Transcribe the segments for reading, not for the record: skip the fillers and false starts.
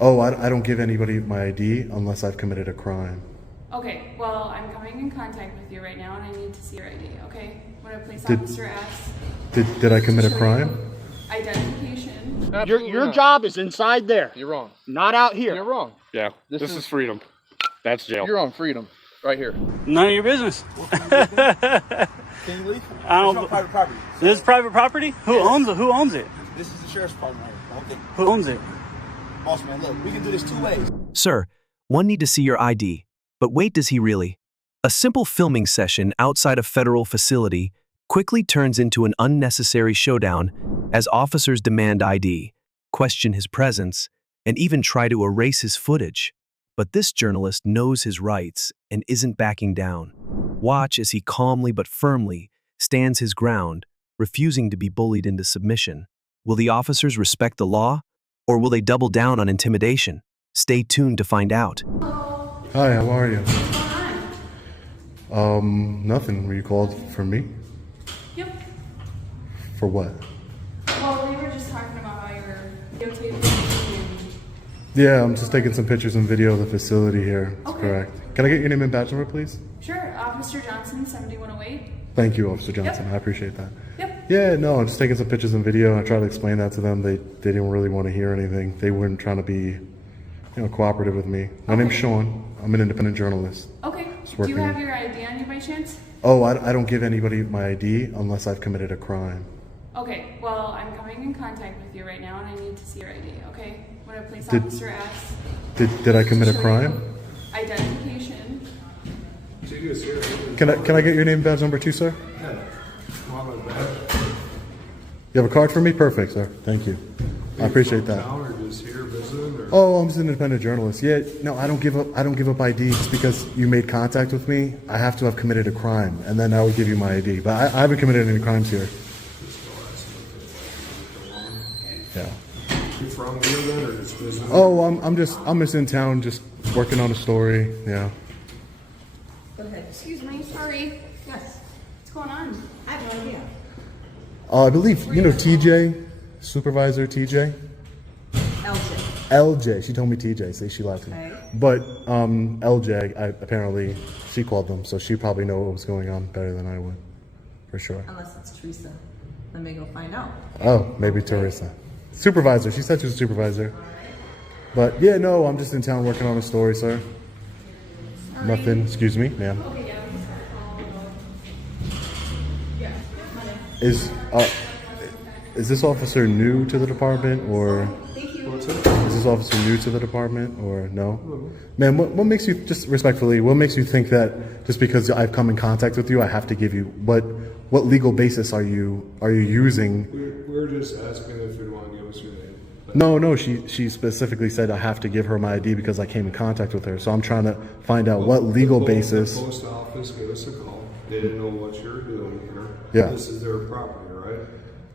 Oh, I don't give anybody my ID unless I've committed a crime. Okay, well, I'm coming in contact with you right now and I need to see your ID, okay? When a police Did- officer asks... Did I commit a crime? Identification. Your job is inside there. You're wrong. Not out here. You're wrong. Yeah, this is freedom. That's jail. You're on freedom. Right here. None of your business. Can you leave? I don't. It's not private property. This is private property? Who owns it? Who owns it? This is the sheriff's department right here. Okay. Who owns it? Boss man, look, we can do this two ways. Sir, one need to see your ID. But wait, does he really? A simple filming session outside a federal facility quickly turns into an unnecessary showdown as officers demand ID, question his presence, and even try to erase his footage. But this journalist knows his rights and isn't backing down. Watch as he calmly but firmly stands his ground, refusing to be bullied into submission. Will the officers respect the law, or will they double down on intimidation? Stay tuned to find out. Hi, how are you? What's going on? Nothing. Were you called for me? Yep. For what? Well, we were just talking about how you're videotaping and... Yeah, I'm just taking some pictures and video of the facility here. That's Okay. correct. Can I get your name and badge number, please? Sure, Officer Johnson, 7108. Thank you, Officer Johnson. Yep. I appreciate that. Yep. Yeah, no, I'm just taking some pictures and video. I tried to explain that to them. They didn't really want to hear anything. They weren't trying to be, cooperative with me. My name's Sean. I'm an independent journalist. Okay. Do you working. have your ID on you by chance? Oh, I don't give anybody my ID unless I've committed a crime. Okay, well, I'm coming in contact with you right now and I need to see your ID, okay? When a police Did- officer asks... Did I commit a show you crime? Identification. Can I get your name and badge number too, sir? You have a card for me? Perfect, sir. Thank you. I appreciate that. Oh, I'm just an independent journalist. Yeah, no, I don't give up ID just because you made contact with me. I have to have committed a crime, and then I would give you my ID. But I haven't committed any crimes here. Yeah. You from here then, or just visiting? Oh, I'm just in town, just working on a story. Yeah. Go ahead. Excuse me, sorry. Yes. What's going on? I have no idea. I believe TJ, supervisor TJ. LJ. LJ. She told me TJ. Say she lied to me. Okay. But LJ, apparently she called them, so she probably know what was going on better than I would, for sure. Unless it's Teresa. Let me go find out. Oh, maybe Teresa. Supervisor. She said she was a supervisor. But yeah, no, I'm just in town working on a story, sir. Sorry. Nothing. Excuse me, ma'am. Okay, yeah. Is this officer new to the department, or Thank you. is this officer new to the department, or no? Ma'am, what makes you, just respectfully, what makes you think that just because I've come in contact with you, I have to give you, what legal basis are you using? We're just asking if you want to give us your name. No, she specifically said I have to give her my ID because I came in contact with her. So I'm trying to find out what legal basis. The post office gave us a call. They didn't know what you were doing here. Yeah. This is their property, right?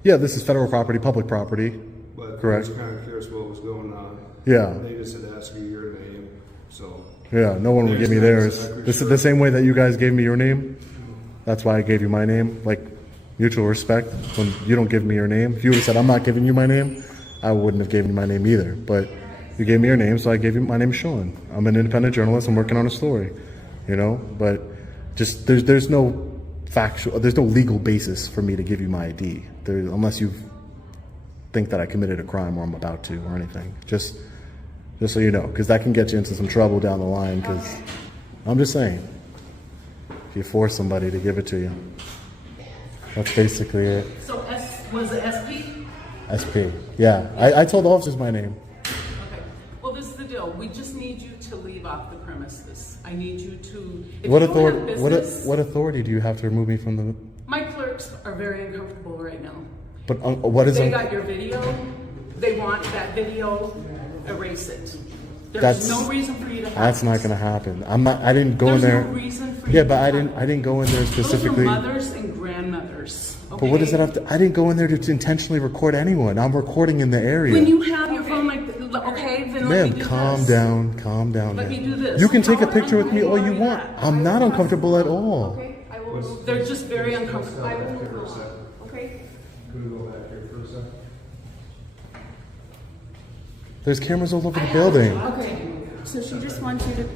Yeah, this is federal property, public property. But Correct. I was kind of curious what was going on. Yeah. They just had asked you your name, so. Yeah, no one would give me theirs. This is the same way that you guys gave me your name. That's why I gave you my name. Like, mutual respect. When you don't give me your name, if you would have said I'm not giving you my name, I wouldn't have given you my name either. But you gave me your name, so I gave you my name, Sean. I'm an independent journalist. I'm working on a story, But just there's no legal basis for me to give you my ID, unless you think that I committed a crime or I'm about to or anything. Just so you know, because that can get you into some trouble down the line. Because I'm just saying, if you force somebody to give it to you, that's basically it. So was it SP? SP. Yeah, I told the officers my name. Okay. Well, this is the deal. We just need you to leave off the premises. I need you to. If What you don't have authority? business, What authority do you have to remove me from the? My clerks are very uncomfortable right now. But what is They it? got your video. They want that video. Erase it. There's That's- no reason for you to have That's not it. going to happen. I'm not. I didn't go in There's there. no reason for you Yeah, to but I have didn't. it. I didn't go in there specifically. Those are mothers and grandmothers. Okay? But what does that have to? I didn't go in there to intentionally record anyone. I'm recording in the area. When you have your phone like, okay, then let me Ma'am, do calm this. down, calm down. Let ma'am. me do this. You can take a No, picture with me all you do want. that. I'm not uncomfortable at all. Okay, I will. They're just very uncomfortable. I will move on. Okay. Could we go back here for a second? There's cameras all over the building. Okay, so she just wants you to.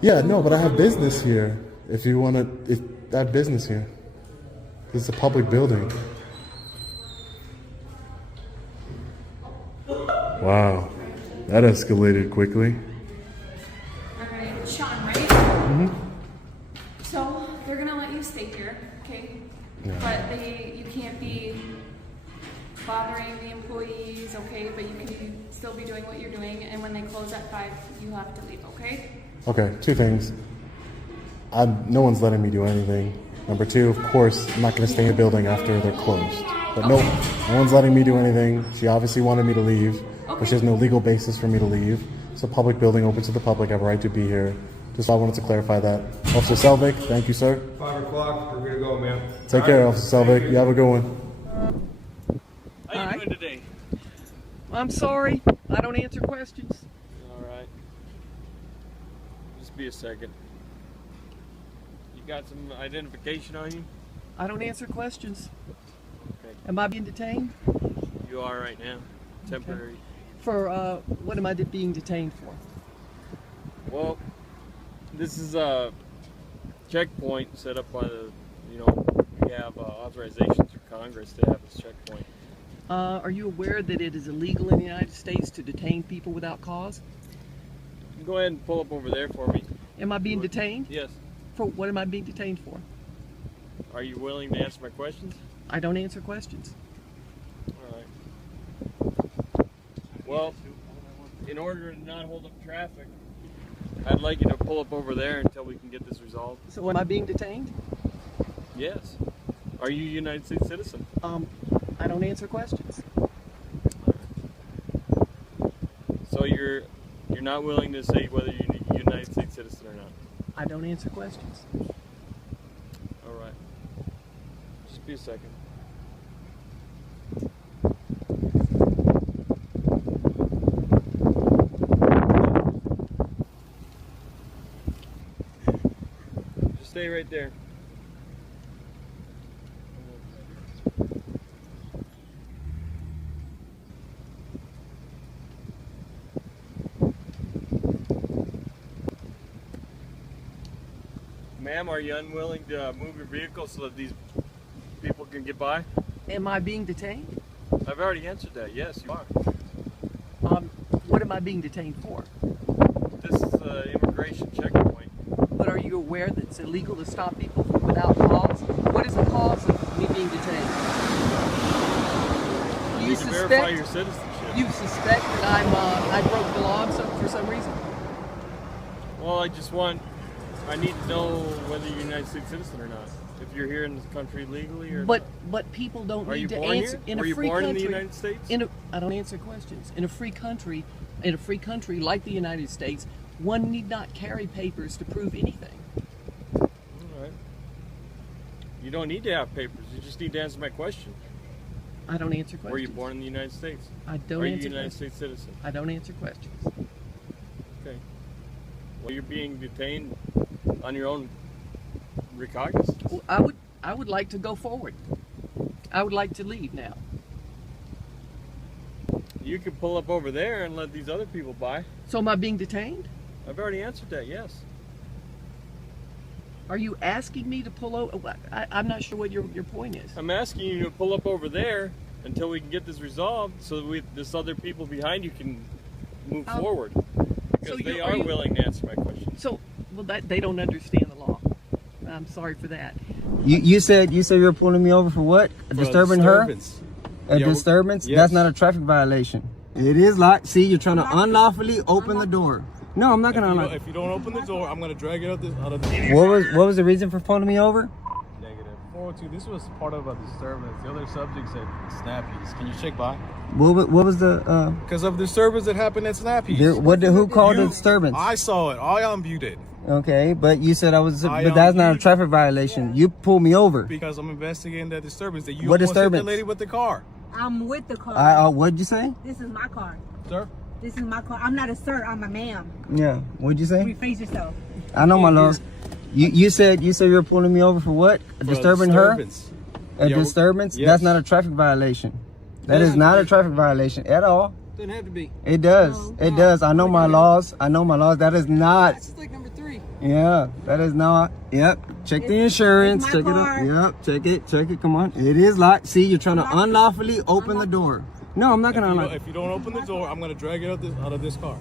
Yeah, no, but I have business here. If you want to, I have business here. This is a public building. Wow, that escalated quickly. Alright, Sean, right? Mm-hmm. So they're gonna let you stay here, okay? Yeah. But you can't be bothering the employees, okay? But you can still be doing what you're doing, and when they close at 5, you have to leave, okay? Okay, 2 things. No one's letting me do anything. Number 2, of course, I'm not going to stay in the building after they're closed. But no one's letting me do anything. She obviously wanted me to leave, but she has no legal basis for me to leave. It's a public building, open to the public. I have a right to be here. Just I wanted to clarify that. Officer Selvig, thank you, sir. 5 o'clock, we're gonna go, man. Take care, Officer Selvig. You have a good one. How you doing today? I'm sorry. I don't answer questions. All right. Just be a second. You got some identification on you? I don't answer questions. Okay. Am I being detained? You are right now. Temporary. For what am I being detained for? Well, this is a checkpoint set up by the, we have authorization through Congress to have this checkpoint. Are you aware that it is illegal in the United States to detain people without cause? Go ahead and pull up over there for me. Am I being detained? Yes. For what am I being detained for? Are you willing to answer my questions? I don't answer questions. All right. Well, in order to not hold up traffic, I'd like you to pull up over there until we can get this resolved. So am I being detained? Yes. Are you a United States citizen? I don't answer questions. So you're not willing to say whether you're a United States citizen or not? I don't answer questions. All right. Just be a second. Just stay right there. Ma'am, are you unwilling to move your vehicle so that these people can get by? Am I being detained? I've already answered that. Yes, you are. What am I being detained for? This is an immigration checkpoint. But are you aware that it's illegal to stop people without cause? What is the cause of me being detained? You need to verify your citizenship. You suspect that I broke the law for some reason? Well, I need to know whether you're a United States citizen or not. If you're here in this country legally or But not. people don't Are need you to born answer here? in Were a you free born country. in the United States? I don't answer questions. In a free country like the United States, one need not carry papers to prove anything. All right. You don't need to have papers. You just need to answer my question. I don't answer questions. Were you born in the United States? I don't Are you answer a United questions. States citizen? I don't answer questions. Okay. Well, you're being detained on your own recognizance. Well, I would like to go forward. I would like to leave now. You can pull up over there and let these other people by. So am I being detained? I've already answered that, yes. Are you asking me to pull over? I'm not sure what your point is. I'm asking you to pull up over there until we can get this resolved so that this other people behind you can move forward. Because they are willing to answer my question. So, they don't understand the law. I'm sorry for that. You said you're pulling me over for what? Disturbing her? A disturbance? Yes. That's not a traffic violation. It is locked. See, you're trying to unlawfully open the door. No, I'm not gonna unlock. If you don't open the door, I'm gonna drag it out of the. What was the reason for pulling me over? Negative. 402. This was part of a disturbance. The other subject said Snappies. Can you check by? What was the Because of disturbance that happened at Snappies. who called the disturbance? I saw it. I unviewed it. Okay, but you said but that's not a traffic violation. You pulled me over. Because I'm investigating that disturbance that you What almost hit disturbance? the lady with the car. I'm with the car. What'd you say? This is my car. Sir? This is my car. I'm not a sir. I'm a ma'am. Yeah. What'd you say? Rephrase yourself. I know, my love. You said you're pulling me over for what? Disturbing her? A disturbance? Yes. That's not a traffic violation. That is not a traffic violation at all. Doesn't have to be. It does. It does. I know my laws. I know my laws. That is not. That's like number 3. Yeah, that is not. Yep. Check the insurance. Check it out. Yep. Check it. Check it. Come on. It is locked. See, you're trying to unlawfully open the door. No, I'm not gonna unlock. If you don't open the door, I'm gonna drag it out of this car.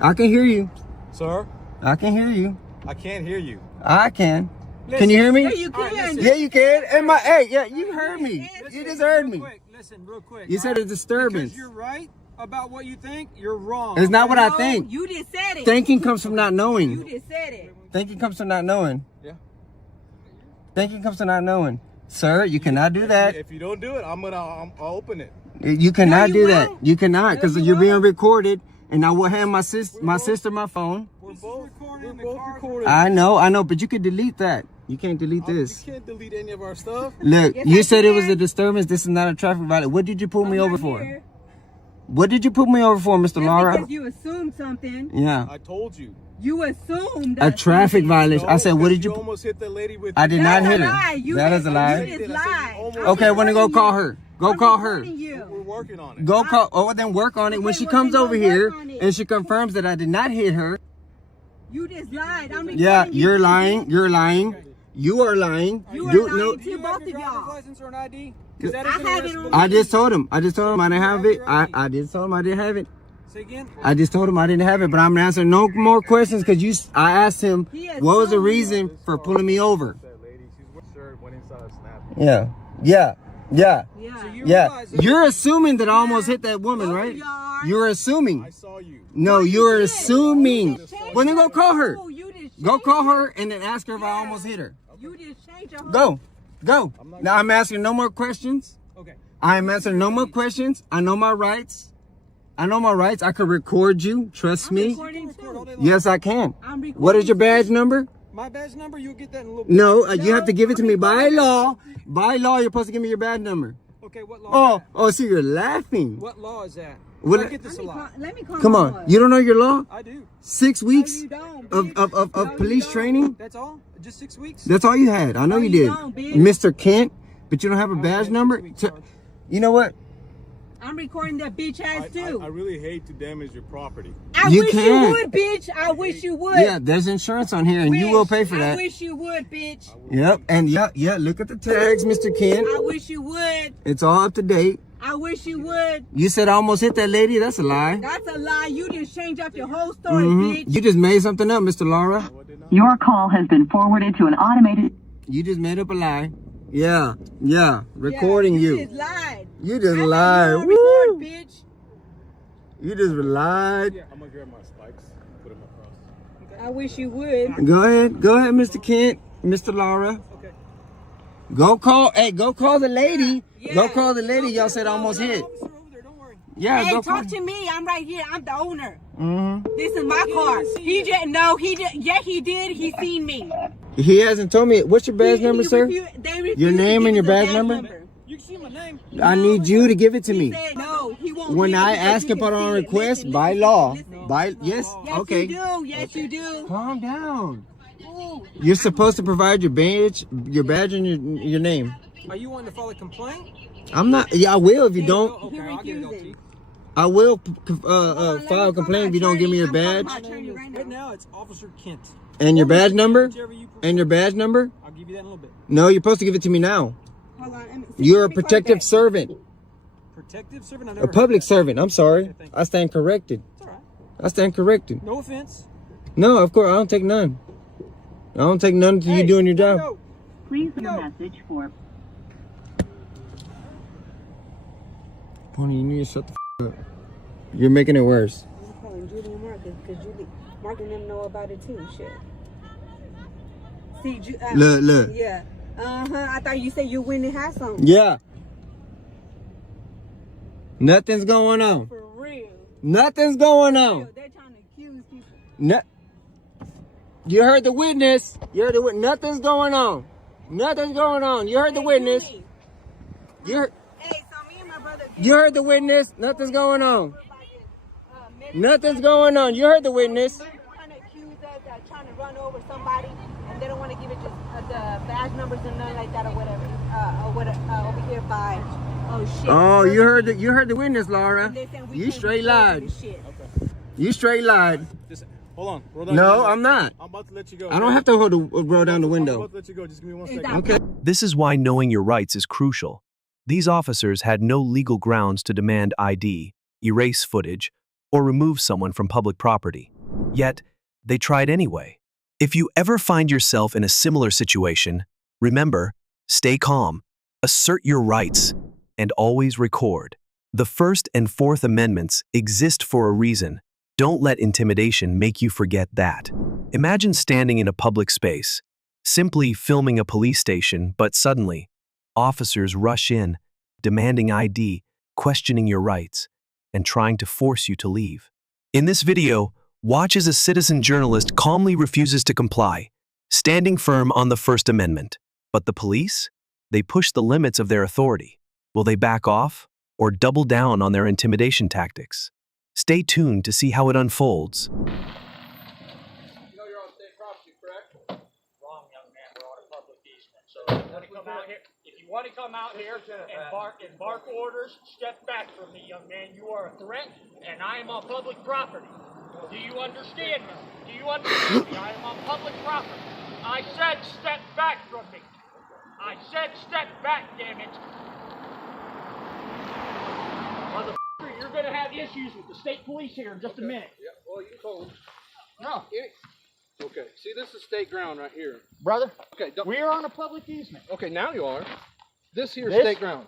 I can hear you. Sir? I can hear you. I can't hear you. I can. Can you hear me? Yeah, you can. Yeah, you can. And hey, yeah, you heard me. You just heard me. Listen, real quick. You said a disturbance. Because you're right about what you think, you're wrong. It's not what I think. You just said it. Thinking comes from not You knowing. just said it. Thinking comes from not knowing. Yeah. Thinking comes from not knowing. Sir, you cannot do that. If you don't do it, I'll open it. You cannot you do that. won't. You cannot, because No, you you're being won't. recorded, and I will hand my sister my phone. We're both recording. I know, but you can delete that. You can't delete this. You can't delete any of our stuff. Look, Yes, you I said it was can. a disturbance. This is not a traffic violation. What did you pull me I'm over not for? here. What did you pull me over for, Mr. Just Laura? because you assumed something. Yeah, I told you. You assumed a traffic violation. I said, what did You you? almost hit that lady with. I did not That's hit a her. lie. You That just- is a lie. You just lied. Okay, when to go call her? Go call her. We're working on it. Go call. Oh, then work on it. When Okay, she well, comes then go over here work on it. and she confirms that I did not hit her. You just lied. I'm Yeah, recording you. you're lying. You're lying. You are lying. You are Do- lying no, to both of y'all. License or an ID? I have it on. I just told him. I just told him I didn't have it. I just told him I didn't have it. Say again? I just told him I didn't have it, but I'm gonna answer no more questions because I asked him what was the reason for pulling me over. That lady, she's shirt went inside a snap. Yeah. Yeah. Yeah. You're assuming that I almost hit that woman, right? You're assuming. I saw you. No, you're assuming. Well, then go call her. Oh, you just Go call her and then ask her if I almost hit her. You just changed your whole. Go. Now I'm asking no more questions. Okay. I'm answering no more questions. I know my rights. I can record you. Trust me. Recording too. Yes, I can. I'm recording. What is your badge number? My badge number, you'll get that in a little bit. No, you have to give it to me by law. By law, you're supposed to give me your badge number. Okay, what law? Oh, so you're laughing. What law is that? What- Let's get this a law. Let me call Come my on, boss. you don't know your law? I do. 6 weeks you don't, of bitch. No, you police don't. training. That's all? Just 6 weeks? That's all you had. I know No, you you did, don't, bitch. Mr. Kent. But you don't have a badge number. You know what? I'm recording that bitch ass too. I really hate to damage your property. I You wish can't. you would, bitch. I wish you would. Yeah, there's insurance on here, and you will pay for I that. wish you would, bitch. Yep, and yeah. Look at the tags, Mr. Kent. I wish you would. It's all up to date. I wish you would. You said I almost hit that lady. That's a lie. That's a lie. You just changed up your whole story, Mhm. bitch. You just made something up, Mr. Laura. Your call has been forwarded to an automated. You just made up a lie. Yeah. Recording you. you. Just lied. You just I lied. know you on Woo! record, bitch. You just lied. I'm gonna grab my spikes, put them across. I wish you would. Go ahead, Mr. Kent, Mr. Laura. Okay. Go call the lady. Yeah. Go call the lady y'all said almost hit. Officer over there, don't worry. Yeah, Hey, go talk call. to me. I'm right here. I'm the owner. Mm-hmm. This is my car. He didn't know. Yeah, he did. He seen me. He hasn't told me. What's your badge number, sir? They refused Your to name give and your us a badge number? You can see my name. I need you to give it to He me. said no. He won't. When give it I because ask you about can on see it. request, Listen, by listen, law. listen. Yes? Yes, Okay. you do. Yes, you do. Calm down. Ooh. You're supposed to provide your badge and your name. Are you wanting to file a complaint? I'm not. Yeah, I will if you don't. Okay, I'll get it on to you. I will Let me file a call complaint my if you don't give me your attorney. I'm badge calling my attorney right now. Right now, it's Officer Kent. and your badge number. Whichever you prefer. And your badge number. I'll give you that in a little bit. No, you're supposed to give it to me now. Hold on. You're a Let me call protective back. servant, Protective servant? I a never heard public that. servant. I'm sorry. Okay, thank you. I stand corrected. It's all right. I stand corrected. No offense. No, of course I don't take none. I don't take none until you doing your job. No. Please leave a message for. Pony, you need to shut the up. You're making it worse. I'm calling Julie and Marcus because Julie, Mark and them know about it too. Shit. See, Look. Yeah. I thought you said you went and had some. Yeah. Nothing's going on. For real. Nothing's going For on. real. They're trying to accuse people. No. You heard the witness. You heard the witness. Nothing's going on. Nothing's going on. You heard the witness. Julie. You heard, Hey, so me and my brother. you heard the witness. Nothing's going on. Nothing's going on. You heard the witness. They're trying to accuse us of trying to run over somebody, and they don't want to give it just the badge numbers and nothing like that or whatever. Over here by Oh shit. Oh, you heard the witness, Laura. You straight lied. You straight lied. Just hold on. Roll down No, the window. I'm not. I'm about to let you go. I don't have to roll down the I'm window. about to let you go. Just give me 1 second. Okay. This is why knowing your rights is crucial. These officers had no legal grounds to demand ID, erase footage, or remove someone from public property. Yet, they tried anyway. If you ever find yourself in a similar situation, remember, stay calm, assert your rights, and always record. The First and Fourth Amendments exist for a reason. Don't let intimidation make you forget that. Imagine standing in a public space, simply filming a police station, but suddenly, officers rush in, demanding ID, questioning your rights, and trying to force you to leave. In this video, watch as a citizen journalist calmly refuses to comply, standing firm on the First Amendment. But the police? They push the limits of their authority. Will they back off or double down on their intimidation tactics? Stay tuned to see how it unfolds. You know you're on state property, correct? Wrong, young man. We're on a public easement. So if you want to come out here and bark orders, step back from me, young man. You are a threat, and I am on public property. Do you understand me? Do you understand me? I am on public property. I said step back from me. I said step back, damn it. Motherfucker, you're going to have issues with the state police here in just a minute. Yeah, well, you told him. No. Okay, see, this is state ground right here. Brother, Okay, we are on a public easement. okay, now you are. This here is This- state ground.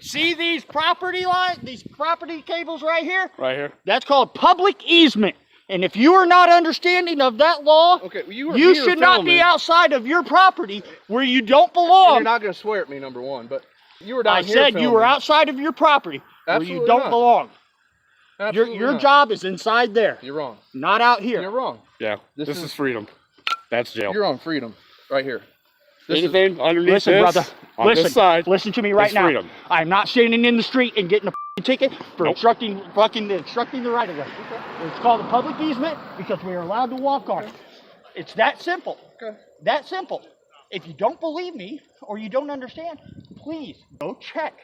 See these property lines, these property cables right here? Right here. That's called public easement. And if you are not understanding of that law, Okay, well, you you here should not be filming. outside of your property where you don't You're belong. not going to swear at me, number one, but you were down I here said you were filming. outside of your property where you Absolutely don't not. belong. Absolutely Your not. job is inside there, You're wrong. not out here. You're wrong. Yeah. This This is- is freedom. That's jail. You're on freedom right here. This is- Anything underneath Listen, this, brother. on Listen. this side, Listen to me right is now. freedom. I'm not standing in the street and getting a ticket for Nope. obstructing the right of way. It's called a public easement because we are allowed to walk on it. It's that simple. Okay. That simple. If you don't believe me or you don't understand, please go check.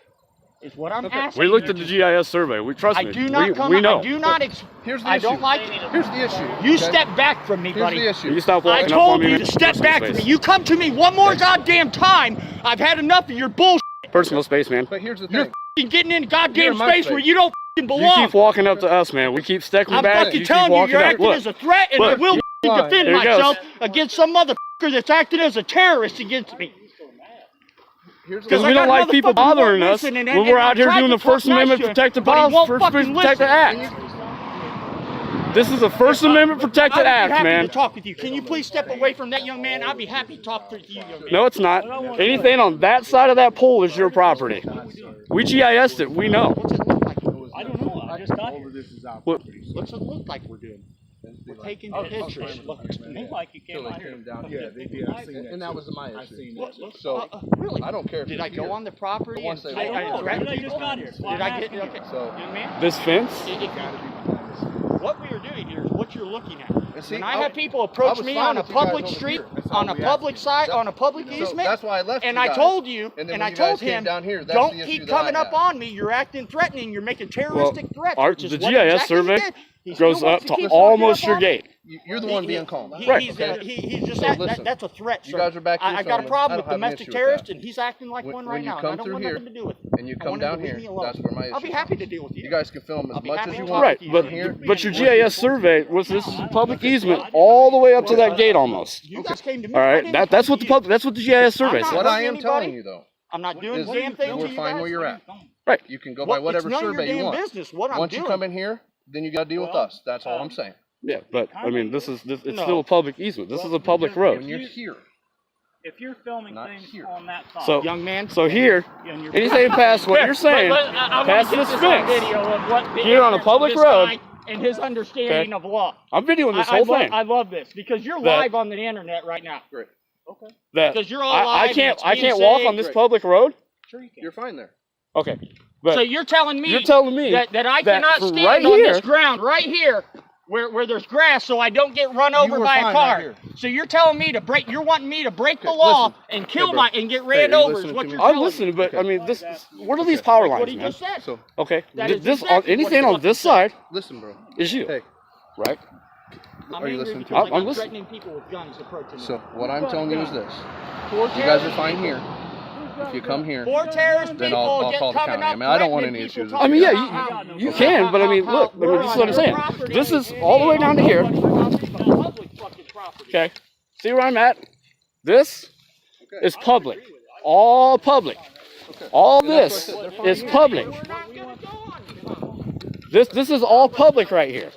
Is what I'm asking. We looked you at the to. GIS survey. We trust I me. do not we, come. we know. I do not. Here's the I issue. don't like. Here's the issue. You okay? step back from me, Here's buddy. the issue. You stop I walking up on told me you in to step personal back from space. me. You come to me one more goddamn time. I've had enough of your bullshit. Personal space, man. But here's the You're thing. f***ing getting in You're goddamn in my space space. where you don't f***ing You belong. keep walking up to us, man. We keep stepping I'm back. fucking You keep telling you, walking you're up. acting Look, as a threat, and I look, will you- f***ing defend There he goes. myself against some motherfucker that's acting as a terrorist against me. Here's the because I we got don't like people motherfuckers who won't bothering us listen, when and we're I out here tried doing to the First talk nice Amendment to him, protected but he policy, won't First fucking Protected listen. Act. This is a First Amendment protected I would be act, happy man. to talk with you. Can you please step away from that young man? I'd be happy to talk to you, young man. No, it's not. Anything on that side of that pole is your property. We GIS'd it. We know. What's it look like? I don't know. I just got here. What- What's it look like we're doing? We're taking pictures. Looks to me like you came out here. Yeah, they did. I seen that. And that was my issue. What- So, really? I don't care if Did you're I go here. on the property? I wanna and say I one thing. threatened I just people? got here. Did I get okay? So- young man, This fence? what we are doing here is what you're looking at. And see, When I have people approach was me fine on a with you guys public over street, here. That's all on a we public asked. side, So- on a public so easement, that's why I left and you I guys. told you, And then and when I you guys told came him, down here, that's don't the issue keep that I coming up have. on me. You're acting threatening. You're making terroristic threats. Which is the what GIS exactly he survey did. He still goes wants up to keep almost walking your up on me. gate. You're the one being calm. Right. He's just So that, listen, that's a threat, you sir. guys are back here I got a filming. I problem don't with have an domestic issue with terrorists, that. and he's acting like When- one when right you now. come And I don't through want here nothing to do with it. and you I come want him down to leave here, me alone. that's where my issue I'll be happy to deal with you. You guys can film I'll as be much happy as to you talk want. Right, to you. but Here. your GIS survey was this is a public easement all the way up to that gate almost. You guys came to me. All I right, didn't that's come what to the you. public. That's what the GIS survey I'm not says. What I hurting am anybody. telling you, though, I'm not doing is the damn thing to you're you fine guys. where you're at. Right. You can go Well, by whatever it's none of your survey you damn want. business what I'm Once you doing. come in here, then you got to deal with us. That's all I'm saying. Yeah, but I mean, it's No. still a public easement. This is a public road. When you're here, If you're filming Not things here. on that side, So, Young man. so here, and you're anything past what you're saying, past this fence. Video of what the Here on a ignorance of public this road. guy and his understanding of law. I'm videoing this I whole love, thing. I love this because you're That- live on the internet right now. great. That Because you're all I live and can't it's I being can't walk saved. on this Great. public road. Sure you can. You're fine there. Okay, but So you're telling me you're telling me that I that cannot from stand right on this here- ground right here where there's grass so I don't get run over were by a fine car. right here. So you're telling me to break, you're wanting me to break the law and kill and get ran over is what you're telling me. I'm listening, but I mean, what are these power lines, What he man? just said. So, Okay, That is this exactly anything what on this side listen, bro. is you, Hey, right? I'm Are you angry listening to because me? I got I'm listening. threatening people with guns approaching me. so what I'm telling you is this. Four You guys are terrorist fine people. here. If you come here, Four terrorist then people I'll get call the coming county. I up mean, I don't want threatening any people, issues. I talking mean, yeah, about how- you can, but I mean, look, we're this is on what I'm saying. your property. This is all the way down to here. Public fucking property. Okay, see where I'm at? This is public, all public. All this is public. This is all public right here,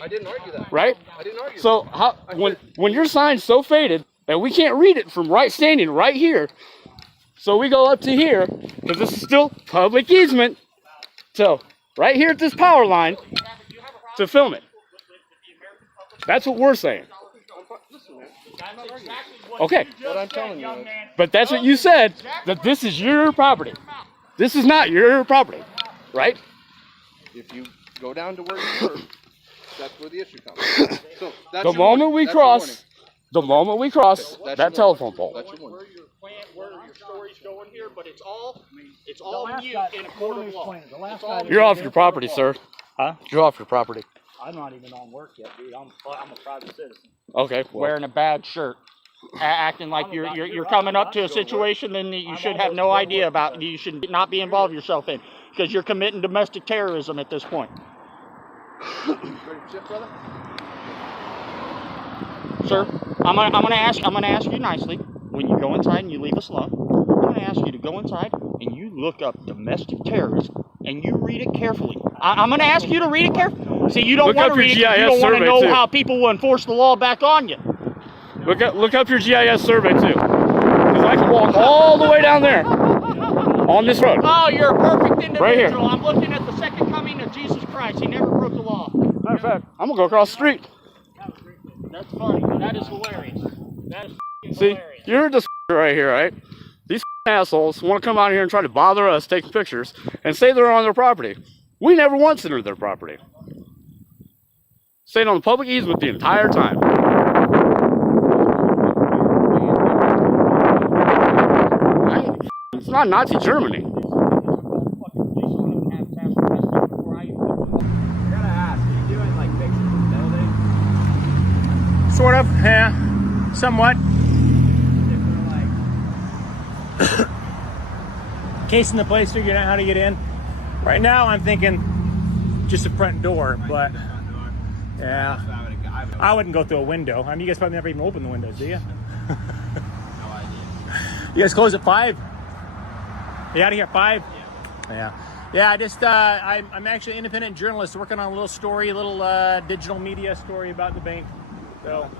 I didn't argue that. right? I didn't argue So how when your sign's so faded that we can't read it from standing right here, so we go up to here because this is still public easement. So right here at this power line to film it. That's what we're saying. Okay. What I'm telling you is, But that's what you said, that this is your property. This is not your property, right? if you go down to where you were, that's where the issue comes. So that's The your moment warning. we That's your warning. cross, the moment we cross That's that your telephone warning. pole. That's your warning. Where your story's going here, but it's all you in a court of law. It's all You're off your property, sir. Huh? You're off your property. I'm not even on work yet, dude. I'm a private citizen. Okay. Well, wearing a bad shirt, acting like you're coming up to a situation then you should have no idea about, you should not be involved yourself in, because you're committing domestic terrorism at this point. Ready to shift, brother? Sir, I'm gonna ask you nicely, when you go inside and you leave us alone, I'm gonna ask you to go inside and you look up domestic terrorism and you read it carefully. I'm gonna ask you to read it carefully. See, you don't Look want up to read it your 'cause you GIS don't want to survey, know too. how people will enforce the law back on you. look up your GIS survey too, because I can walk all the way down there on this road. Oh, you're a perfect individual. Right here. I'm looking at the second coming of Jesus Christ. He never broke the law. Matter of fact, I'm gonna go across the street. That's funny. That is hilarious. That is See, hilarious. you're this right here, right? These assholes want to come out here and try to bother us taking pictures and say they're on their property. We never once entered their property. Stayed on the public easement the entire time. It's not Nazi Germany. Sort of, yeah. Somewhat. Casing the place, figuring out how to get in. Right now, I'm thinking just the front door, but yeah. I wouldn't go through a window. I mean, you guys probably never even open the windows, do you? No idea. You guys close at 5? You out of here at 5? Yeah. Yeah, I just, I'm actually an independent journalist working on a little story, a little digital media story about the bank. So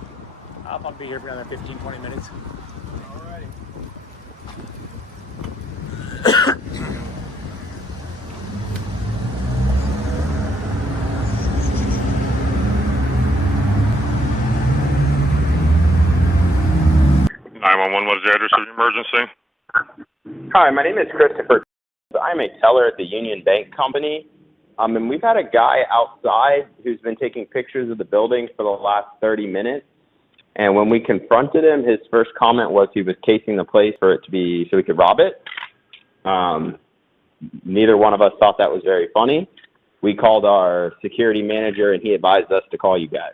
I'll probably be here for another 15, 20 minutes. Alrighty. 911, what is the address of your emergency? Hi, my name is Christopher. I'm a teller at the Union Bank Company. And we've had a guy outside who's been taking pictures of the building for the last 30 minutes. And when we confronted him, his first comment was he was casing the place for it to be so we could rob it. Neither one of us thought that was very funny. We called our security manager, and he advised us to call you guys.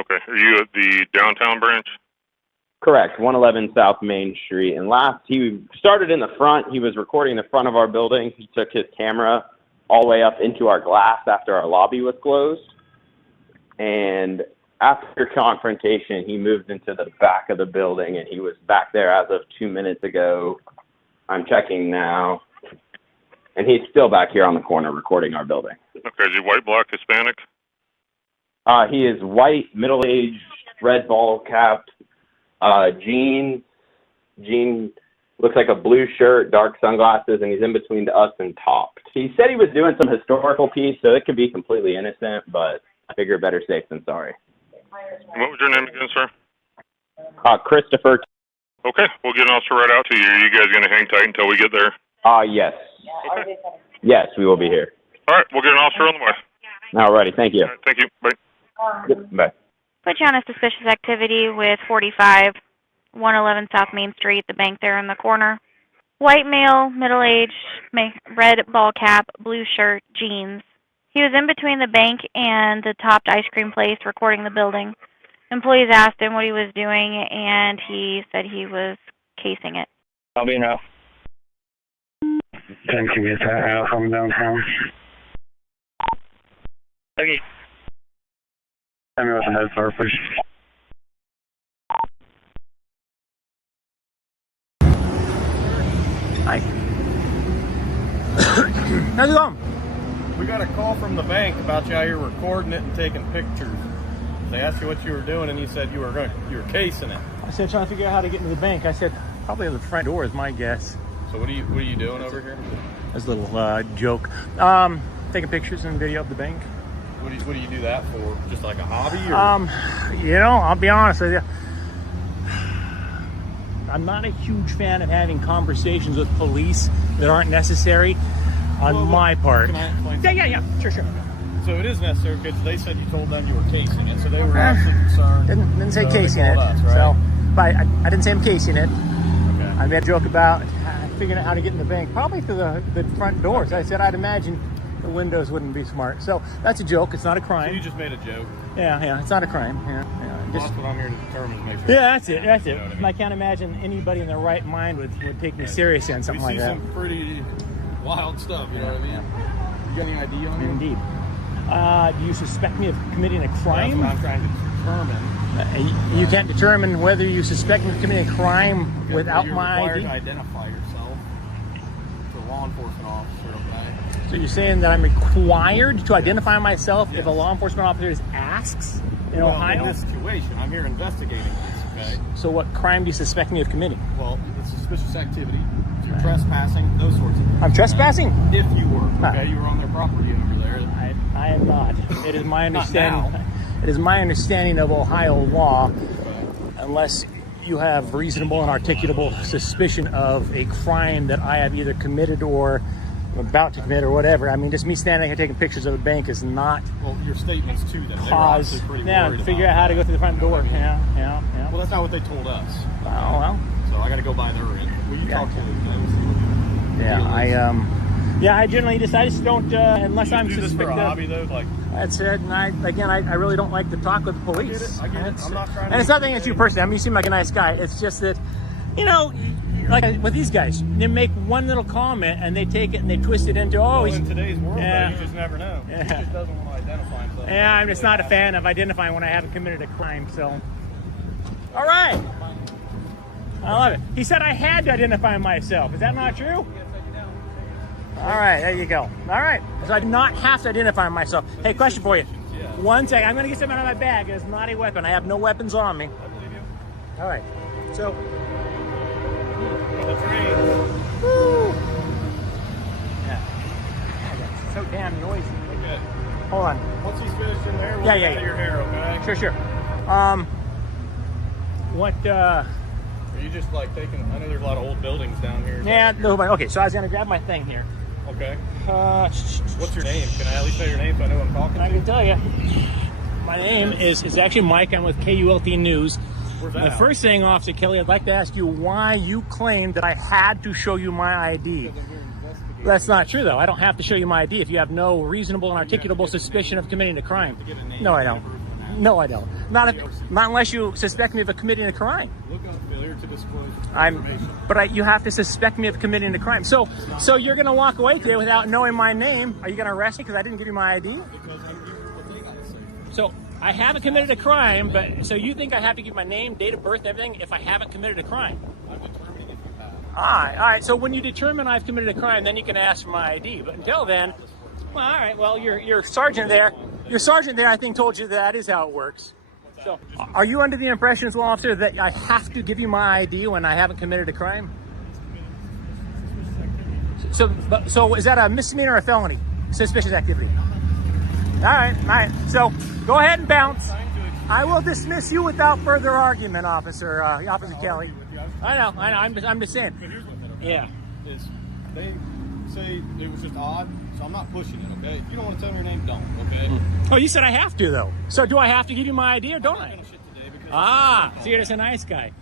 Okay, are you at the downtown branch? Correct, 111 South Main Street. And last, he started in the front. He was recording the front of our building. He took his camera all the way up into our glass after our lobby was closed. And after confrontation, he moved into the back of the building, and he was back there as of 2 minutes ago. I'm checking now. And he's still back here on the corner recording our building. Okay, is he white, black, Hispanic? He is white, middle-aged, red ball cap, jeans, looks like a blue shirt, dark sunglasses, and he's in between us and Tops. He said he was doing some historical piece, so it could be completely innocent, but I figure better safe than sorry. What was your name again, sir? Christopher. Okay, we'll get an officer right out to you. Are you guys going to hang tight until we get there? Yes. Okay. Yes, we will be here. All right, we'll get an officer on the way. Alrighty, thank you. All right, thank you. Bye. Bye. Put you on a suspicious activity with 45, 111 South Main Street, the bank there in the corner. White male, middle-aged, red ball cap, blue shirt, jeans. He was in between the bank and the topped ice cream place recording the building. Employees asked him what he was doing, and he said he was casing it. I'll be now. 10 to get that out from downtown. Okay. Tell me what the heads are, please. Hi. How's it going? We got a call from the bank about you out here recording it and taking pictures. They asked you what you were doing, and you said you were casing it. I said trying to figure out how to get into the bank. I said probably the front door is my guess. So what are you doing over here? That's a little joke. Taking pictures and video of the bank. What do you do that for? Just like a hobby? Or? You know, I'll be honest with you. I'm not a huge fan of having conversations with police that aren't necessary on my part. Can I explain? Yeah. Sure. So it is necessary because they said you told them you were casing it, so they were obviously concerned. Didn't say so casing it. Us, right? So, but I didn't say I'm casing it. Okay. I made a joke about figuring out how to get in the bank, probably through the front doors. I said I'd imagine the windows wouldn't be smart. So that's a joke. It's not a crime. So you just made a joke. Yeah. It's not a crime. Yeah. That's what I'm here to determine. Make sure. Yeah, that's it. You know what I mean? I can't imagine anybody in their right mind would take me seriously on something like that. We see some pretty wild stuff. You know what I mean? You got any idea on it? Indeed. Do you suspect me of committing a crime? That's what I'm trying to determine. You can't determine whether you suspect me of committing a crime without my You're ID? required to identify yourself to a law enforcement officer, okay? So you're saying that I'm required to identify myself if a law enforcement officer asks in Ohio? In this situation, I'm here investigating this, okay? So what crime do you suspect me of committing? Well, it's suspicious activity. You're trespassing, those sorts of things. I'm trespassing? If you were, okay? You were on their property over there. I am not. It is my understanding. It is my understanding of Ohio law, unless you have reasonable and articulable suspicion of a crime that I have either committed or about to commit or whatever. I mean, just me standing here taking pictures of a bank is not. Well, your statements to them. Cause. Yeah, figure out how to go through the front door. Yeah. Well, that's not what they told us. Oh well. So I got to go by their end. Will you talk to them? Yeah, I generally I just don't unless I'm do this suspected. for a hobby though, like. That's it. And I really don't like to talk with the police. I get it. I'm not trying to. And it's nothing against you personally. I mean, you seem like a nice guy. It's just that, like with these guys, they make one little comment and they take it and they twist it into in today's world, though, you just never know. Yeah. He just doesn't want to identify himself. Yeah, I'm just not a fan of identifying when I haven't committed a crime. So, all right. I love it. He said I had to identify myself. Is that not true? All right, there you go. All right, so I do not have to identify myself. Hey, question for you. One second, I'm going to get something out of my bag. It's not a weapon. I have no weapons on me. I believe you. All right, so. Woo. Yeah. It's so damn noisy. Okay. Hold on. Once he's finished in there, we'll Yeah. get out of your hair, okay? Sure. What? Are you just like taking? I know there's a lot of old buildings down here. Yeah. No. Okay. So I was going to grab my thing here. Okay. What's your name? Can I at least know your name so I know who I'm talking to? I can tell you. My name is actually Mike. I'm with KULT News. Where's that The out? first thing, Officer Kelly, I'd like to ask you why you claim that I had to show you my ID. That's not true, though. I don't have to show you my ID if you have no reasonable and articulable suspicion of committing a crime. No, I don't. No, I don't. Not unless you suspect me of committing a crime. Look up failure to disclose But you have to suspect me of committing a crime. So you're going to walk away today without knowing my name. Are you going to arrest me because I didn't give you my ID? So I haven't committed a crime, but so you think I have to give my name, date of birth, everything if I haven't committed a crime? I'm determining if you have. All right. So when you determine I've committed a crime, then you can ask for my ID. But until then, well, all right. Well, your sergeant there, I think told you that is how it works. So, are you under the impression, as law officer, that I have to give you my ID when I haven't committed a crime? So is that a misdemeanor or a felony? Suspicious activity. All right. So go ahead and bounce. I will dismiss you without further argument, Officer Kelly. I know. I'm just saying. But here's what Yeah. is they say it was just odd, So I'm not pushing it, okay? If you don't want to tell me your name, don't, okay? Oh, you said I have to, though. So do I have to give you my ID or don't I? So you're just a nice guy.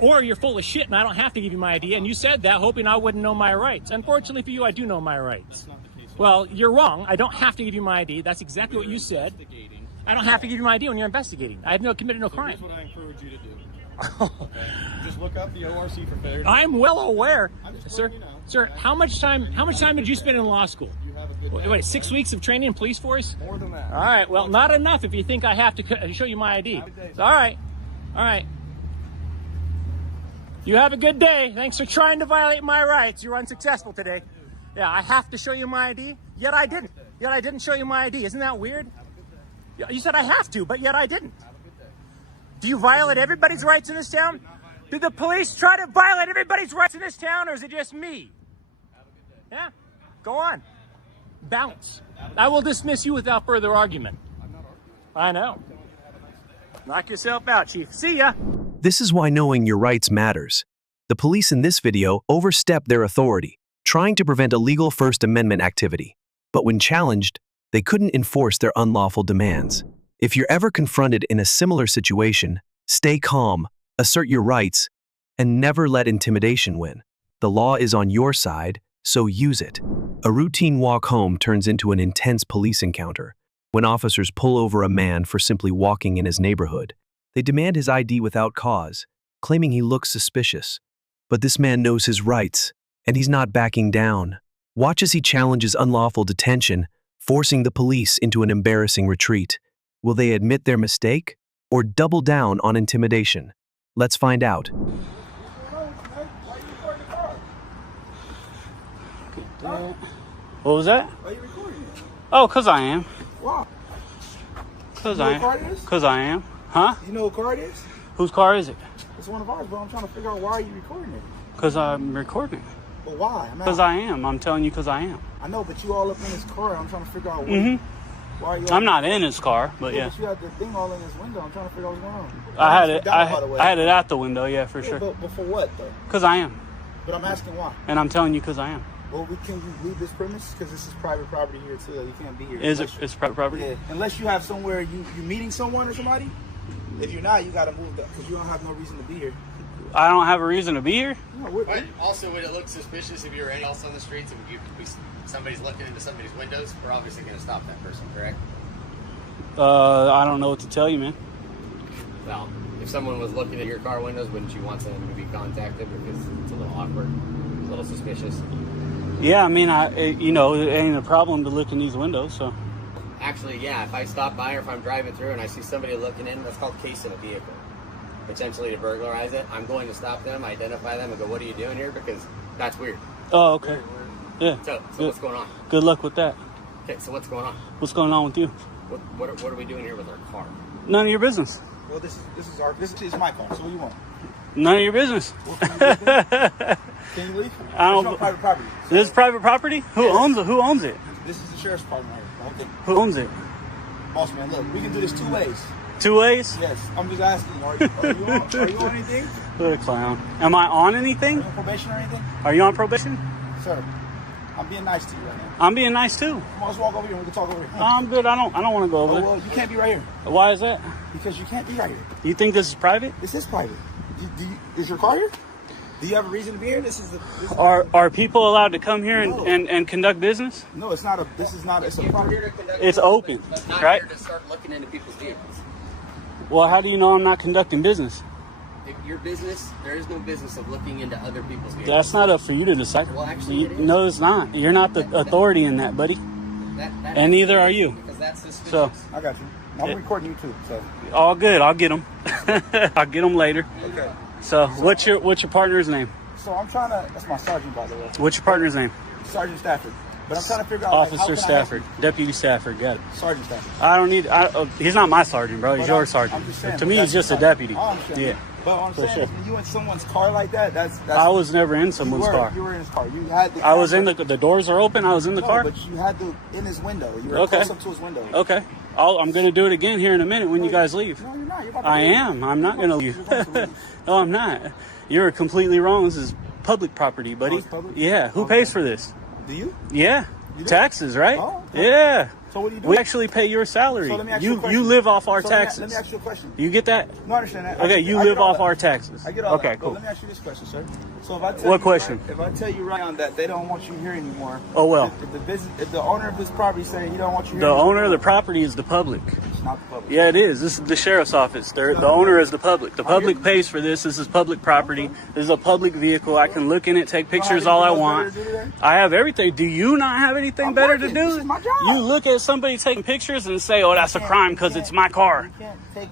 Or you're full of shit and I don't have to give you my ID. And you said that hoping I wouldn't know my rights. Unfortunately for you, I do know my rights. Well, you're wrong. I don't have to give you my ID. That's exactly what you said. I don't have to give you my ID when you're investigating. I have committed no crime. Here's what I encourage you to do. Okay? Just look up the ORC for failure. I'm well aware, sir. Sir, how much time did you spend in law school? Wait, 6 weeks of training in police force? More than that. All right. Well, not enough if you think I have to show you my ID. All right. All right. You have a good day. Thanks for trying to violate my rights. You were unsuccessful today. Yeah, I have to show you my ID, yet I didn't. Yet I didn't show you my ID. Isn't that weird? You said I have to, but yet I didn't. Do you violate everybody's rights in this town? Did the police try to violate everybody's rights in this town, or is it just me? Yeah, go on. Bounce. I will dismiss you without further argument. I know. Knock yourself out, Chief. See ya. This is why knowing your rights matters. The police in this video overstep their authority, trying to prevent illegal First Amendment activity. But when challenged, they couldn't enforce their unlawful demands. If you're ever confronted in a similar situation, stay calm, assert your rights, and never let intimidation win. The law is on your side, so use it. A routine walk home turns into an intense police encounter. When officers pull over a man for simply walking in his neighborhood, they demand his ID without cause, claiming he looks suspicious. But this man knows his rights, and he's not backing down. Watch as he challenges unlawful detention, forcing the police into an embarrassing retreat. Will they admit their mistake or double down on intimidation? Let's find out. What was that? Why are you recording it? Oh, 'cause I am. Why? 'Cause You know I what car it am. is? 'Cause I am. Huh? You know what car it is? Whose car is it? It's one of ours, bro. I'm trying to figure out why are you recording it. 'Cause I'm recording it. But why? 'Cause I am. I'm telling you 'cause I am. I know, but you all up in his car. I'm trying to figure out why are you I'm not in his car, but yeah. But you had the thing all in his window. I'm trying to figure out what's going on. I had it. By the way. I had it out the window, yeah, for sure. But for what, though? 'Cause I am. But I'm asking why. And I'm telling you 'cause I am. Well, can you leave this premise? Because this is private property here, too. You can't be here. It's private property? Yeah. Unless you have somewhere you meeting someone or somebody. If you're not, you got to move that because you don't have no reason to be here. I don't have a reason to be here? No, but also, would it look suspicious if you were anywhere else on the streets and somebody's looking into somebody's windows? We're obviously going to stop that person, correct? I don't know what to tell you, man. Well, if someone was looking at your car windows, wouldn't you want them to be contacted because it's a little awkward, a little suspicious? Yeah, I mean, it ain't a problem to look in these windows, so. Actually, yeah, if I stop by or if I'm driving through and I see somebody looking in, that's called casing a vehicle. Potentially to burglarize it, I'm going to stop them, identify them, and go, what are you doing here? Because that's weird. Oh, okay. Yeah. So what's going on? Good luck with that. Okay, so what's going on? What's going on with you? What are we doing here with our car? None of your business. Well, this is my car, so what do you want? None of your business. Can you leave? I don't. It's private property. So This is private property? Who owns it? Who owns it? This is the sheriff's department here. The whole thing. Who owns it? Boss man, look, we can do this 2 ways. 2 ways? Yes, I'm just asking. Are you on anything? What a clown. Am I on anything? Are you on probation or anything? Are you on probation? Sir, I'm being nice to you right now. I'm being nice too. Come on, let's walk over here and we can talk over here. No, I'm good. I don't want to go over there. Well, you can't be right here. Why is that? Because you can't be right here. You think this is private? This is private. Is your car here? Do you have a reason to be here? Are people allowed to come here and conduct business? No, it's not a. This is not. It's a property. It's open, Not right? here to start looking into people's vehicles. Well, how do you know I'm not conducting business? If your business, there is no business of looking into other people's vehicles. That's not up for you to decide. Well, actually, it is. No, it's not. You're not the authority in that, buddy. That And neither are you. Because that's suspicious. So, I got you. I'm recording you too. So all good. I'll get them. I'll get them later. Okay. So, what's your partner's name? So I'm trying to. That's my sergeant, by the way. What's your partner's name? Sergeant Stafford. But I'm trying to figure out. Officer Stafford, Deputy Stafford. Got it. Sergeant Stafford. I don't need. He's not my sergeant, bro. He's your sergeant. I'm just saying, To me, he's just a deputy. I understand. Yeah. But what I'm For saying sure. is when you in someone's car like that, that's I was never in someone's car. You were in his car. You had the. I was in the doors are open. I was in the car. But you had in his window. You were Okay. close up to his window. Okay. I'm going to do it again here in a minute when you guys leave. No, you're not. You're about to I leave. am. I'm not going to leave. You're going to leave. No, I'm not. You're completely wrong. This is public property, buddy. Oh, it's public? Yeah. Who Okay. pays for this? Do you? Yeah. Taxes, right? Oh, okay. Yeah. So what do you do? We actually pay your salary. So let me ask you a You question. live off our So taxes. Let me ask you a question. You get that? No, I understand that. Okay, you live off our taxes. I get all okay, that. cool. But let me ask you this question, sir. So if I tell What you question? Right, if I tell you right now that they don't want you here anymore. Oh, well. If the owner of this property say he don't want you here The anymore, owner of the property is the public. it's not the public. Yeah, it is. This is the sheriff's office. The owner is the public. The public pays for this. This is public property. This is a public vehicle. I can look in it, take pictures all I want. I have everything. Do you not have anything better to do? This is my job. You look at somebody taking pictures and say, oh, that's a crime because it's my car.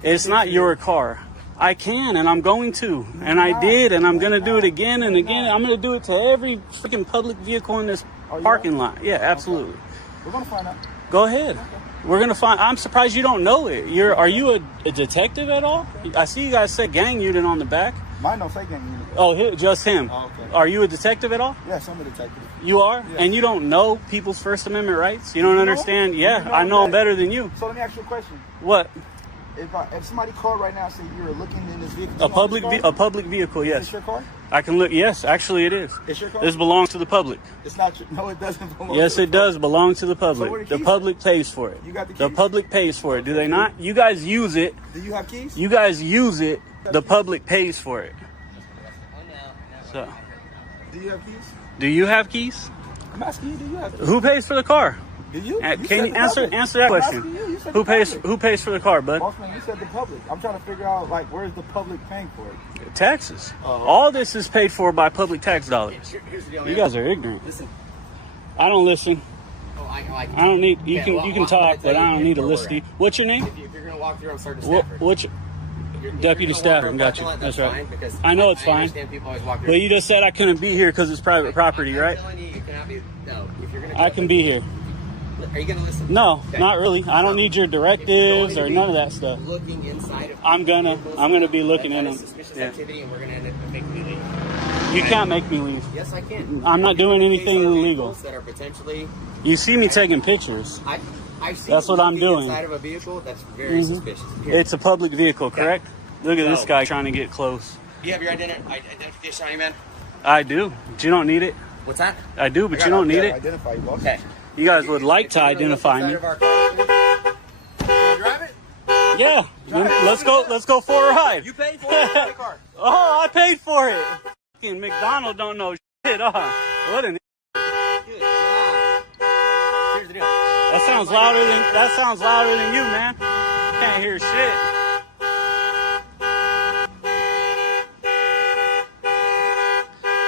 It's not your car. I can, and I'm going to. And I did, and I'm going to do it again and again. I'm going to do it to every freaking public vehicle in this parking lot. Yeah, absolutely. We're going to find out. Go ahead. We're going to find. I'm surprised you don't know it. Are you a detective at all? I see you guys said gang unit on the back. Mine don't say gang unit. Oh, just him. Oh, okay. Are you a detective at all? Yes, I'm a detective. You are? Yeah. And you don't know people's First Amendment rights? You don't understand? Yeah, I know them better than you. So let me ask you a question. What? If somebody called right now and said you were looking in this vehicle, A public vehicle, yes. Is this your car? I can look. Yes, actually, it is. It's your car? This belongs to the public. It's not your, no, it doesn't belong Yes, to it does belong to the public. where the The keys public pays for it. You got the The keys? public pays for it. Do they not? You guys use it. Do you have keys? You guys use it. The public pays for it. So, Do you have keys? do you have keys? I'm asking you, do you have keys? Who pays for the car? Do you? Can said you the answer public. that I'm question? asking you said Who the pays? public. Who pays for the car, bud? Bossman, you said the public. I'm trying to figure out, like, where's the public paying for it? Taxes. All this is paid for by public tax dollars. Here's the deal, You man. guys are ignorant. Listen. I don't listen. Oh, I I don't need. You Okay, can well, you can I'm gonna talk, tell but you I don't need to where list we're you. What's your name? If you're going to walk through, I'm Sergeant What, Stafford. what's your If Deputy you're gonna walk Stafford? through a Got you. parking lot, That's fine, right. because I know it's I fine. understand people always walk through. But you just said I couldn't be here because it's private property, right? I'm telling you, you cannot be. No, if you're going to. I can be here. Are you going to listen? No, Okay. not really. I don't need your If you're going directives to or be none of that stuff. Looking inside of I'm gonna be looking in that them. is suspicious Yeah. activity, and we're going to end up making you leave. You can't make me leave. Yes, I can. I'm not doing anything These are illegal. vehicles that are potentially. You see me taking pictures. I've seen That's what I'm looking doing. Inside of a vehicle, that's very Mhm. suspicious. Period. It's a public vehicle, correct? Look at this No. guy trying to get close. Do you have your identification on you, man? I do, but you don't need it. What's that? I do, but you don't need it. Identify you, boss. Okay. You guys would like to identify me. Yeah. Let's go. Let's go for a ride. You paid for it. My car. Oh, I paid for it. Fucking McDonald don't know shit. What an. Good job. Here's the deal. That sounds louder than you, man. Can't hear shit.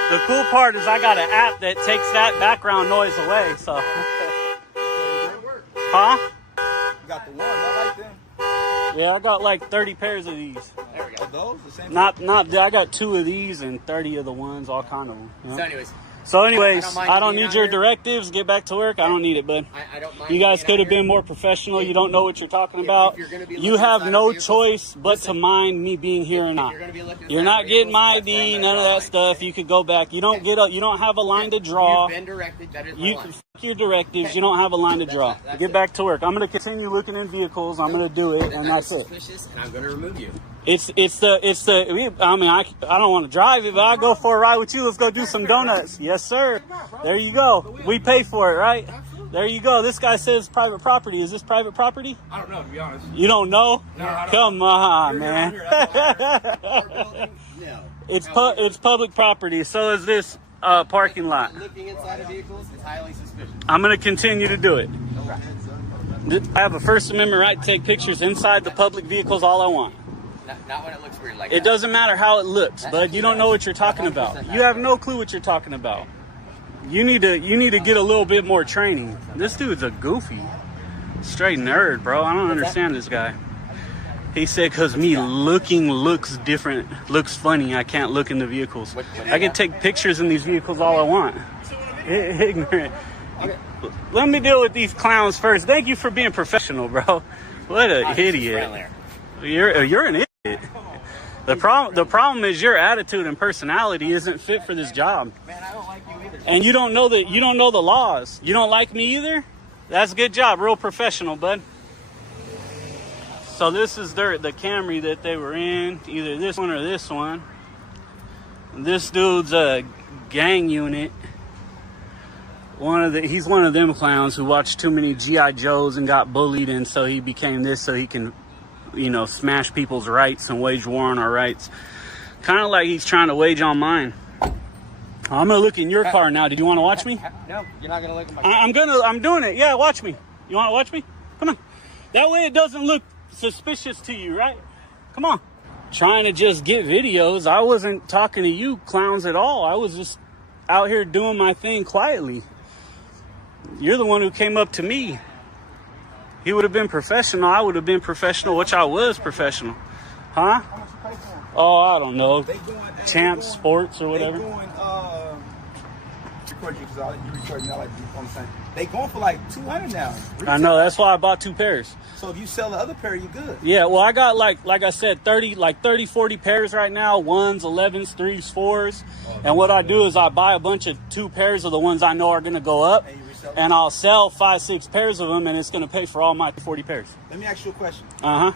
The cool part is I got an app that takes that background noise away. So. Huh? You got the ones. I like them. Yeah, I got like 30 pairs of these. There we go. Are those the same? Not. I got 2 of these and 30 of the ones, all kind of them. You know? So anyways, I don't need your directives. Get back to work. I don't need it, bud. I don't mind You guys being could out have been here. more professional. You don't know what you're talking about. you're gonna be You looking have inside no of vehicles, choice but to mind me being here or not. you're gonna be looking You're inside not of getting my vehicles, that's ID, where none of I'm that stuff. You could go back. You don't you don't have a line to draw. You've been directed. That is my You line. can fuck your directives. You don't have a line to draw. Get back to work. I'm going to continue looking in vehicles. I'm going to do it, and that's it. Suspicious, and I'm going to remove you. It's the. I mean, I don't want to drive it, but I go for a ride with you. Let's go do some donuts. Yes, sir. There you go. We pay for it, right? There you go. This guy says private property. Is this private property? I don't know, to be honest. You don't know? No, I don't. Come on, man. No. It's public property. So is this parking lot. Looking inside of vehicles is highly suspicious. I'm going to continue to do it. I have a First Amendment right to take pictures inside the public vehicles all I want. Not when it looks weird like It that. doesn't matter how it looks, bud. You don't know what you're talking about. You have no clue what you're talking about. You need to get a little bit more training. This dude's a goofy, straight nerd, bro. I don't understand this guy. He said because me looking looks different, looks funny, I can't look in the vehicles. I can take pictures in these vehicles all I want. Ignorant. Let me deal with these clowns first. Thank you for being professional, bro. What an idiot. You're an idiot. The problem is your attitude and personality isn't fit for this job. Man, I don't like you either. And you don't know the laws. You don't like me either? That's a good job. Real professional, bud. So this is the Camry that they were in, either this one or this one. This dude's a gang unit He's one of them clowns who watched too many G.I. Joes and got bullied, and so he became this so he can, smash people's rights and wage war on our rights. Kind of like he's trying to wage on mine. I'm gonna look in your car now. Did you want to watch me? No, you're not gonna look at my. I'm doing it. Yeah, watch me. You want to watch me? Come on. That way it doesn't look suspicious to you, right? Come on. Trying to just get videos. I wasn't talking to you clowns at all. I was just out here doing my thing quietly. You're the one who came up to me. He would have been professional. I would have been professional, which I was professional. Huh? Oh, I don't know. Champ Sports or whatever. Record you because you record me. I like on the same. They going for like 200 now. I know. That's why I bought 2 pairs. So if you sell the other pair, you good. Yeah. Well, I got like I said, 30, 40 pairs right now. 1s, 11s, 3s, 4s. And what I do is I buy a bunch of 2 pairs of the ones I know are going to go up. And I'll sell 5, 6 pairs of them, and it's going to pay for all my 40 pairs. Let me ask you a question. Uh-huh.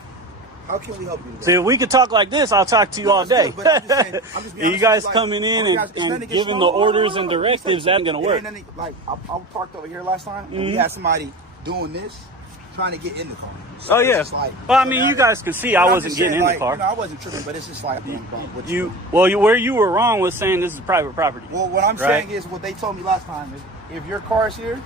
How can we help you? See, if we could talk like this, I'll talk to you all day. Good, I'm just being You guys honest, coming in and giving the orders and directives, that ain't going to work. Like, I parked over here last time, and we had somebody doing this, trying to get in the car. So yeah. Well, I mean, you guys could see I wasn't getting in the car. I wasn't tripping, but it's just like where you were wrong was saying this is private property. Well, what I'm saying is what they told me last time is if your car is here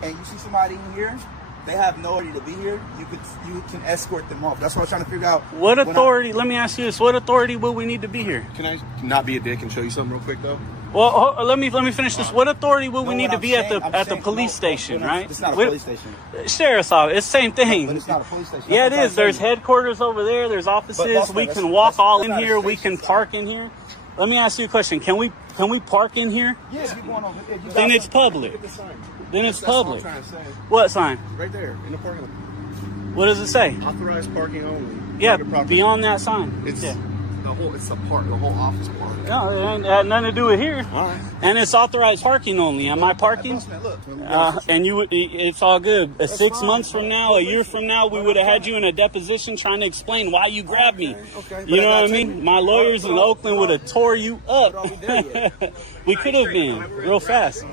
and you see somebody in here, they have no authority to be here. You can escort them off. That's what I'm trying to figure out. What authority? Let me ask you this: what authority will we need to be here? Can I not be a dick and show you something real quick though? Well, let me finish this. What authority will we need to be at the police station, right? It's not a police station. Sheriff's office. It's the same thing. But it's not a police station. Yeah, it is. There's headquarters over there. There's offices. We can walk all in here. We can park in here. Let me ask you a question. Can we park in here? Yeah, if you're going over there. Then it's public. Then it's public. That's what I'm trying to say. What sign? Right there in the parking lot. What does it say? Authorized parking only. Yeah, beyond that sign. It's yeah. It's the whole office park. No, it ain't had nothing to do with here. All right. And it's authorized parking only. Am I parking? And it's all good. 6 months from now, a year from now, we would have had you in a deposition trying to explain why you grabbed me. You know what I mean? My lawyers in Oakland would have tore you up. We could have been real fast.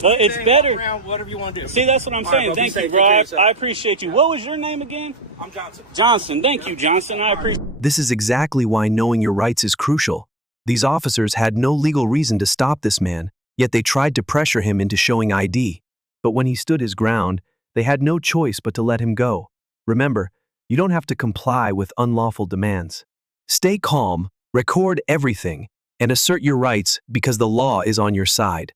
But it's better. Whatever you want to do. See, that's what I'm saying. Thank you, bro. I appreciate you. What was your name again? I'm Johnson. Johnson. Thank you, Johnson. I appreciate. This is exactly why knowing your rights is crucial. These officers had no legal reason to stop this man, yet they tried to pressure him into showing ID. But when he stood his ground, they had no choice but to let him go. Remember, you don't have to comply with unlawful demands. Stay calm, record everything, and assert your rights because the law is on your side.